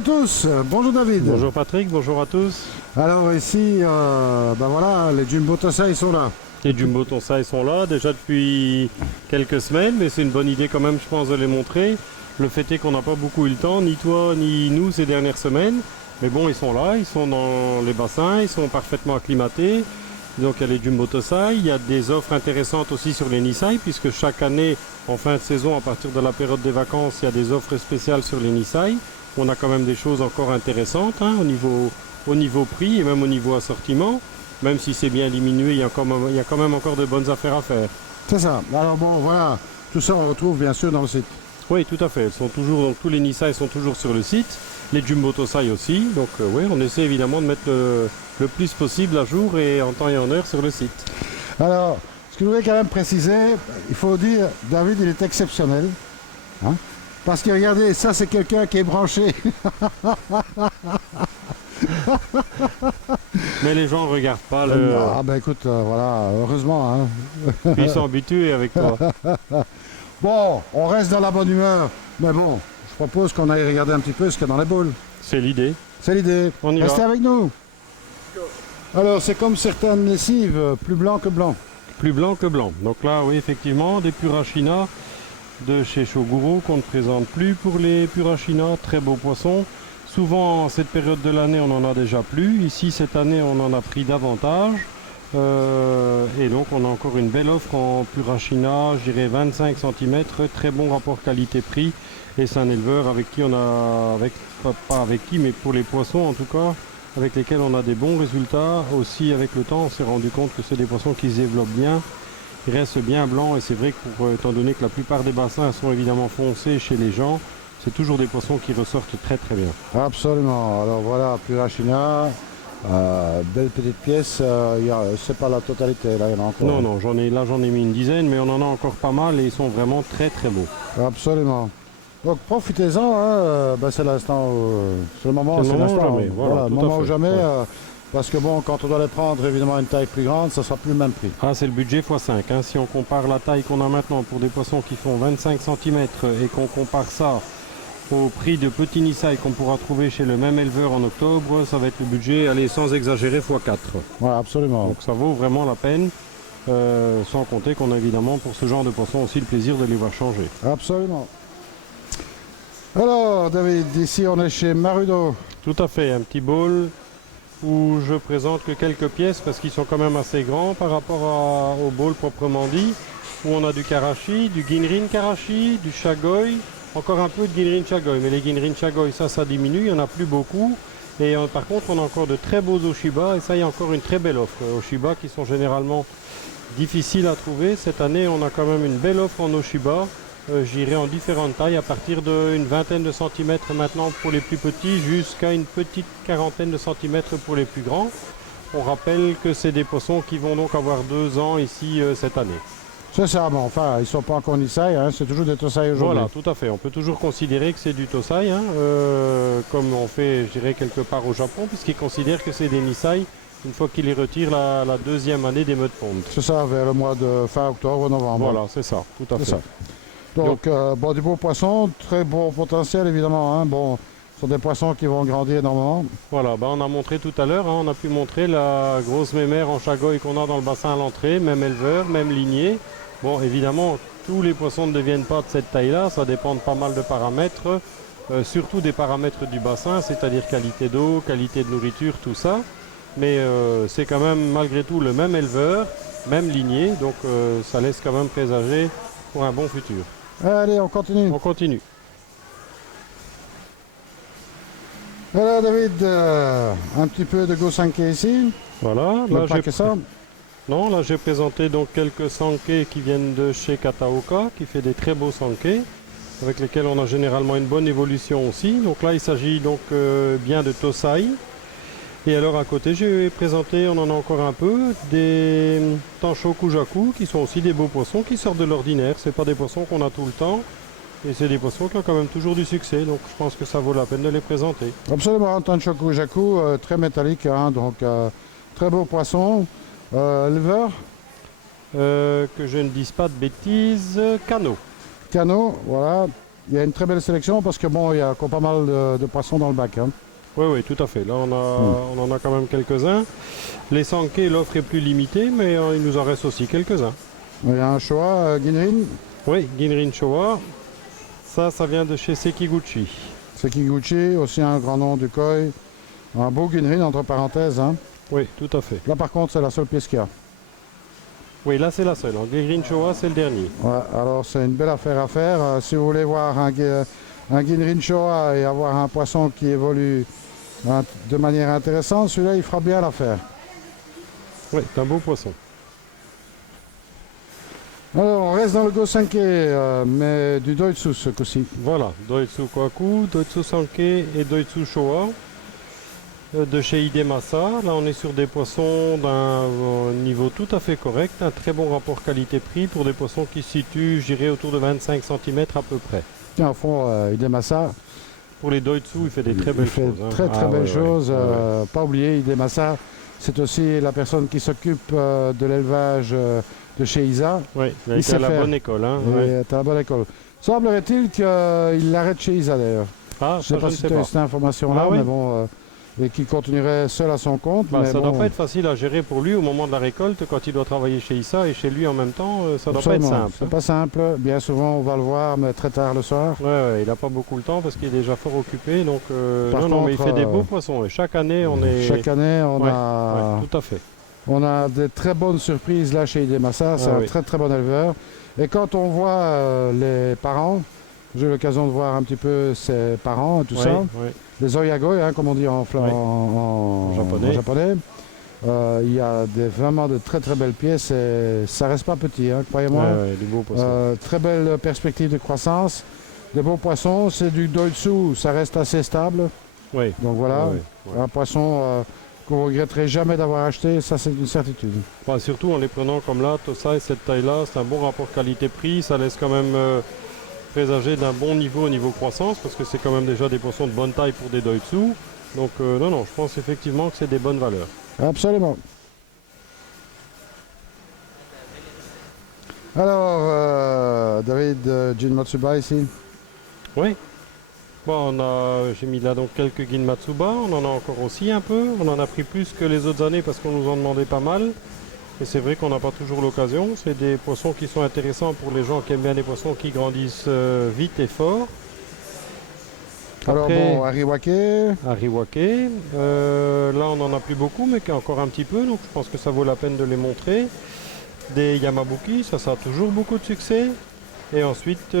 à tous, bonjour David. Bonjour Patrick, bonjour à tous. Alors ici, ben voilà, les Jumbo Tossai sont là. Les Jumbo Tossai sont là déjà depuis quelques semaines, mais c'est une bonne idée quand même, je pense, de les montrer. Le fait est qu'on n'a pas beaucoup eu le temps, ni toi ni nous ces dernières semaines. Mais bon, ils sont là, ils sont dans les bassins, ils sont parfaitement acclimatés. Donc il y a les Jumbo Tossai, il y a des offres intéressantes aussi sur les Nisai, puisque chaque année, en fin de saison, à partir de la période des vacances, il y a des offres spéciales sur les Nisai. On a quand même des choses encore intéressantes hein, au niveau prix et même au niveau assortiment. Même si c'est bien diminué, il y a quand même encore de bonnes affaires à faire. C'est ça. Alors bon, voilà, tout ça on retrouve bien sûr dans le site. Oui, tout à fait. Elles sont toujours, donc, tous les Nisai sont toujours sur le site. Les Jumbo Tossai aussi. Donc oui, on essaie évidemment de mettre le plus possible à jour et en temps et en heure sur le site. Alors, ce que je voudrais quand même préciser, il faut dire, David, il est exceptionnel. Hein, parce que regardez, ça c'est quelqu'un qui est branché. Mais les gens ne regardent pas Ah ben écoute, voilà, heureusement. Hein. Ils sont habitués avec toi. Bon, on reste dans la bonne humeur. Mais bon, je propose qu'on aille regarder un petit peu ce qu'il y a dans les boules. C'est l'idée. C'est l'idée. On y Restez va. avec nous. Alors, c'est comme certaines lessives, plus blanc que blanc. Plus blanc que blanc. Donc là, oui, effectivement, des Purashina de chez Shoguro qu'on ne présente plus pour les Purashina. Très beaux poissons. Souvent, en cette période de l'année, on n'en a déjà plus. Ici, cette année, on en a pris davantage. Et donc, on a encore une belle offre en Purashina, je dirais 25 cm. Très bon rapport qualité-prix. Et c'est un éleveur avec qui on a, pas avec qui, mais pour les poissons en tout cas, avec lesquels on a des bons résultats. Aussi, avec le temps, on s'est rendu compte que c'est des poissons qui se développent bien. Ils restent bien blancs et c'est vrai que, étant donné que la plupart des bassins sont évidemment foncés chez les gens, c'est toujours des poissons qui ressortent très très bien. Absolument. Alors voilà, Purashina, belle petite pièce. C'est pas la totalité, là, il y en a encore. Non, non, j'en ai mis une dizaine, mais on en a encore pas mal et ils sont vraiment très très beaux. Absolument. Donc profitez-en, hein, ben, c'est l'instant, c'est le moment, C'est le moment l'instant. ou jamais, voilà, le tout à moment fait, ou jamais. ouais. Parce que bon, quand on doit les prendre évidemment une taille plus grande, ça sera plus le même prix. Ah, c'est le budget x5. Hein. Si on compare la taille qu'on a maintenant pour des poissons qui font 25 cm et qu'on compare ça au prix de petits Nisai qu'on pourra trouver chez le même éleveur en octobre, ça va être le budget, allez, sans exagérer, x4. Voilà, absolument. Donc ça vaut vraiment la peine, sans compter qu'on a évidemment pour ce genre de poissons aussi le plaisir de les voir changer. Absolument. Alors, David, ici on est chez Marudo. Tout à fait, un petit bowl où je présente que quelques pièces parce qu'ils sont quand même assez grands par rapport au bowl proprement dit, où on a du Karachi, du Ginrin Karachi, du Shagoi, encore un peu de Ginrin Shagoi, mais les Ginrin Shagoi ça diminue, il n'y en a plus beaucoup. Et par contre on a encore de très beaux Oshiba et ça il y a encore une très belle offre. Oshiba qui sont généralement difficiles à trouver. Cette année on a quand même une belle offre en Oshiba. J'irai en différentes tailles à partir d'une vingtaine de centimètres maintenant pour les plus petits jusqu'à une petite quarantaine de centimètres pour les plus grands. On rappelle que c'est des poissons qui vont donc avoir 2 ans ici cette année. C'est ça, bon, enfin, ils ne sont pas encore Nisai, hein, c'est toujours des Tossai aujourd'hui. Voilà, tout à fait. On peut toujours considérer que c'est du Tossai, hein, comme on fait, je dirais, quelque part au Japon, puisqu'ils considèrent que c'est des Nisai une fois qu'ils les retirent la deuxième année des meutes pondes. C'est ça, vers le mois de fin octobre, novembre. Voilà, c'est ça, tout à fait. Ça. Donc, bon, des beaux poissons, très bon potentiel évidemment. Hein. Bon, ce sont des poissons qui vont grandir énormément. Voilà, on a montré tout à l'heure, hein, on a pu montrer la grosse mémère en Shagoi qu'on a dans le bassin à l'entrée, même éleveur, même lignée. Bon, évidemment, tous les poissons ne deviennent pas de cette taille-là, ça dépend de pas mal de paramètres, surtout des paramètres du bassin, c'est-à-dire qualité d'eau, qualité de nourriture, tout ça. Mais c'est quand même malgré tout le même éleveur, même lignée, donc ça laisse quand même présager pour un bon futur. Allez, on continue. On continue. Alors David, un petit peu de Gosanke ici. Voilà, Là, pas que ça. Non, là j'ai présenté donc quelques sankés qui viennent de chez Kataoka, qui fait des très beaux sankés, avec lesquels on a généralement une bonne évolution aussi. Donc là il s'agit donc bien de Tossai. Et alors à côté j'ai présenté, on en a encore un peu, des Tansho Kujaku, qui sont aussi des beaux poissons qui sortent de l'ordinaire. C'est pas des poissons qu'on a tout le temps. Et c'est des poissons qui ont quand même toujours du succès, donc je pense que ça vaut la peine de les présenter. Absolument, Tansho Kujaku, très métallique, hein, donc très beau poisson. Éleveur Que je ne dise pas de bêtises, Kano. Kano, voilà, il y a une très belle sélection parce que bon, il y a encore pas mal de poissons dans le bac. Hein. Oui, oui, tout à fait. Là, on en a quand même quelques-uns. Les sankés, l'offre est plus limitée, mais il nous en reste aussi quelques-uns. Il y a un Showa, Ginrin, Oui, Ginrin Showa. Ça vient de chez Sekiguchi. Sekiguchi, aussi un grand nom du koi. Un beau Ginrin entre parenthèses. Hein. Oui, tout à fait. Là par contre, c'est la seule pièce qu'il y a. Oui, là, c'est la seule. En Ginrin Showa, c'est le dernier. Ouais, alors c'est une belle affaire à faire. Si vous voulez voir un Ginrin Showa et avoir un poisson qui évolue de manière intéressante, celui-là il fera bien l'affaire. Oui, c'est un beau poisson. Alors on reste dans le Gosenke, mais du Doitsu ce coup-ci. Voilà, Doitsu Kwaku, Doitsu Sankei et Doitsu Showa de chez Hidemasa. Là, on est sur des poissons d'un niveau tout à fait correct, un très bon rapport qualité-prix pour des poissons qui se situent, je dirais, autour de 25 cm à peu près. Tiens, au fond, Hidemasa, Pour les Doitsu, il fait des très belles il fait choses. Hein. très belles ouais, choses. ouais, ouais. Pas oublier, Hidemasa, c'est aussi la personne qui s'occupe de l'élevage de chez Isa. Oui, il a été sait à la faire. bonne école. Hein, Et ouais. t'as la bonne école. Semblerait-il qu'il l'arrête chez Isa d'ailleurs. Ah, Je ne sais ça, pas si tu as cette information-là, Ah oui. mais bon, et qui continuerait seul à son compte. Bah, mais ça ne bon, doit pas être facile à gérer pour lui au moment de la récolte, quand il doit travailler chez Issa et chez lui en même temps, ça ne doit pas être absolument, simple. c'est Hein. pas simple. Bien souvent, on va le voir, mais très tard le soir. Ouais, il n'a pas beaucoup le temps parce qu'il est déjà fort occupé. Donc, Par non, mais il contre, fait des beaux poissons. Et chaque année, on est. Chaque année, Ouais, tout à fait. on a des très bonnes surprises là chez Hidemasa. C'est Ah un oui. très bon éleveur. Et quand on voit les parents, j'ai eu l'occasion de voir un petit peu ses parents et tout Ouais, ça. ouais. Les oyagoi, hein, comme on dit en Ouais. en Japonais. japonais. Il y a vraiment de très belles pièces et ça reste pas petit, hein, croyez-moi. Ouais, des beaux poissons. Très belle perspective de croissance. Des beaux poissons, c'est du Doitsu, ça reste assez stable. Oui. Donc voilà, Ouais. un poisson que vous regretterez jamais d'avoir acheté, ça c'est une certitude. Bah, surtout en les prenant comme là, Tosai, cette taille-là, c'est un bon rapport qualité-prix. Ça laisse quand même présager d'un bon niveau au niveau croissance parce que c'est quand même déjà des poissons de bonne taille pour des Doitsu. Donc non, je pense effectivement que c'est des bonnes valeurs. Absolument. Alors, David, Jin Matsuba ici. Oui. Bon, j'ai mis là donc quelques Ginmatsuba, on en a encore aussi un peu. On en a pris plus que les autres années parce qu'on nous en demandait pas mal. Et c'est vrai qu'on n'a pas toujours l'occasion. C'est des poissons qui sont intéressants pour les gens qui aiment bien des poissons qui grandissent vite et fort. Alors Après, bon, Ariwake, Ariwake. Là, on n'en a plus beaucoup, mais encore un petit peu. Donc, je pense que ça vaut la peine de les montrer. Des Yamabuki, ça a toujours beaucoup de succès. Et ensuite,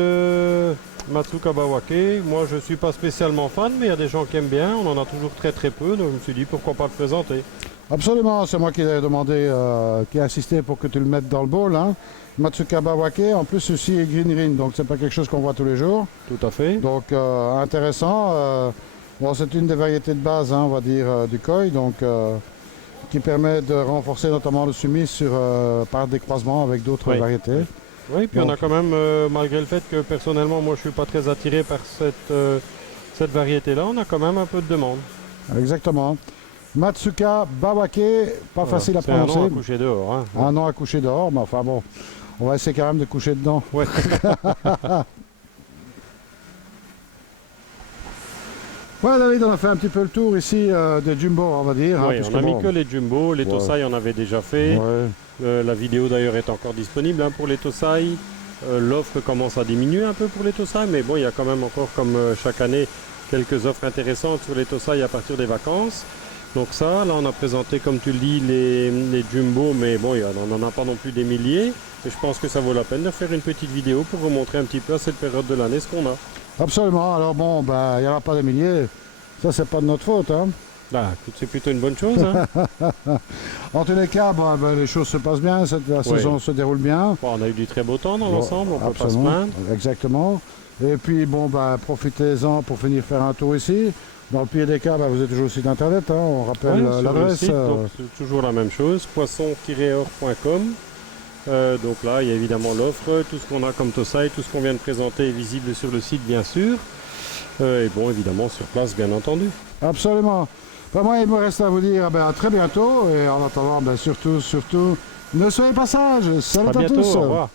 Matsuka Bawake. Moi, je ne suis pas spécialement fan, mais il y a des gens qui aiment bien. On en a toujours très peu. Donc, je me suis dit, pourquoi pas le présenter. absolument, c'est moi qui l'ai demandé, qui a insisté pour que tu le mettes dans le bowl. Hein. Matsuka Bawake, en plus ceci est Green Rin, donc c'est pas quelque chose qu'on voit tous les jours. Tout à fait. Donc intéressant. Bon, c'est une des variétés de base, hein, on va dire, du koi, donc qui permet de renforcer notamment le sumi par des croisements avec d'autres Oui. variétés. Oui, puis Donc, on a quand même, malgré le fait que personnellement, moi, je suis pas très attiré par cette variété-là, on a quand même un peu de demande. Exactement. Matsuka Bawake, pas Voilà. facile à C'est un nom prononcer. à coucher dehors. Hein. Un nom à coucher dehors, mais enfin bon, on va essayer quand même de coucher dedans. Ouais. Voilà David, on a fait un petit peu le tour ici de Jumbo, on va dire. Oui, puisque on a mis bon, que les jumbo, les Ouais. tosai on avait déjà fait. ouais, La vidéo d'ailleurs est encore disponible hein, pour les tosai. L'offre commence à diminuer un peu pour les tosai, mais bon, il y a quand même encore, comme chaque année, quelques offres intéressantes sur les tosai à partir des vacances. Donc ça, là on a présenté, comme tu le dis, les jumbo, mais bon, on n'en a pas non plus des milliers. Et je pense que ça vaut la peine de faire une petite vidéo pour vous montrer un petit peu à cette période de l'année ce qu'on a. absolument. Alors bon, ben, il n'y en a pas des milliers. Ça, c'est pas de notre faute. Hein. Ah, c'est plutôt une bonne chose. Hein. En tous les cas, ben, les choses se passent bien, la saison se déroule bien. Bon, on a eu du très beau temps dans Bon, l'ensemble, on ne peut pas se absolument, plaindre. exactement. Et puis, bon, ben, profitez-en pour venir faire un tour ici. Dans le pire des cas, ben, vous êtes toujours au site internet, hein, on rappelle Ouais, sur le l'adresse. site, donc c'est toujours la même chose, poisson-or.com. Donc là, il y a évidemment l'offre, tout ce qu'on a comme tosai, tout ce qu'on vient de présenter est visible sur le site, bien sûr. Et bon, évidemment, sur place, bien entendu. Absolument. Ben, moi, il me reste à vous dire à très bientôt. Et en attendant, surtout, ne soyez pas sages. Salut À à bientôt, tous. au revoir.